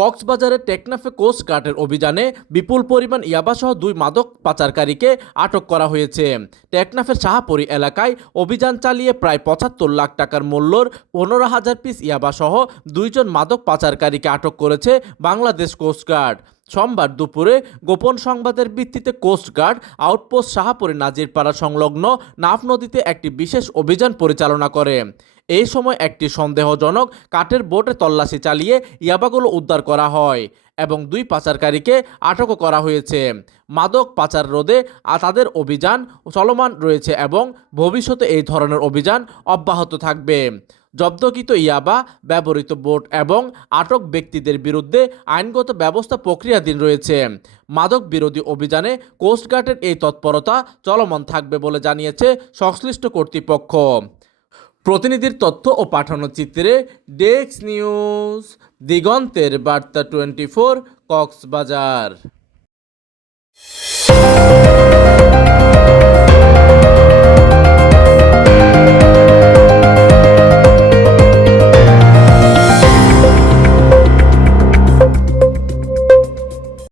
কক্সবাজারের টেকনাফে কোস্ট গার্ডের অভিযানে বিপুল পরিমাণ ইয়াবাসহ 2 মাদক পাচারকারীকে আটক করা হয়েছে। টেকনাফের শাহপুরী এলাকায় অভিযান চালিয়ে প্রায় 75 লাখ টাকার মূল্যর 15,000 পিস ইয়াবাসহ 2 জন মাদক পাচারকারীকে আটক করেছে বাংলাদেশ কোস্ট গার্ড। সোমবার দুপুরে গোপন সংবাদের ভিত্তিতে কোস্টগার্ড আউটপোস্ট শাহপুরী নাজিরপাড়া সংলগ্ন নাফ নদীতে একটি বিশেষ অভিযান পরিচালনা করে। এই সময় একটি সন্দেহজনক কাঠের বোটে তল্লাশি চালিয়ে ইয়াবাগুলো উদ্ধার করা হয় এবং 2 পাচারকারীকে আটকও করা হয়েছে। মাদক পাচার রোধে তাদের অভিযান চলমান রয়েছে এবং ভবিষ্যতে এই ধরনের অভিযান অব্যাহত থাকবে। জব্দকৃত ইয়াবা, ব্যবহৃত বোট এবং আটক ব্যক্তিদের বিরুদ্ধে আইনগত ব্যবস্থা প্রক্রিয়াধীন রয়েছে। মাদক বিরোধী অভিযানে কোস্টগার্ডের এই তৎপরতা চলমান থাকবে বলে জানিয়েছে সংশ্লিষ্ট কর্তৃপক্ষ। প্রতিনিধির তথ্য ও পাঠানো চিত্রে ডেস্ক নিউজ, দিগন্তের বার্তা 24, কক্সবাজার।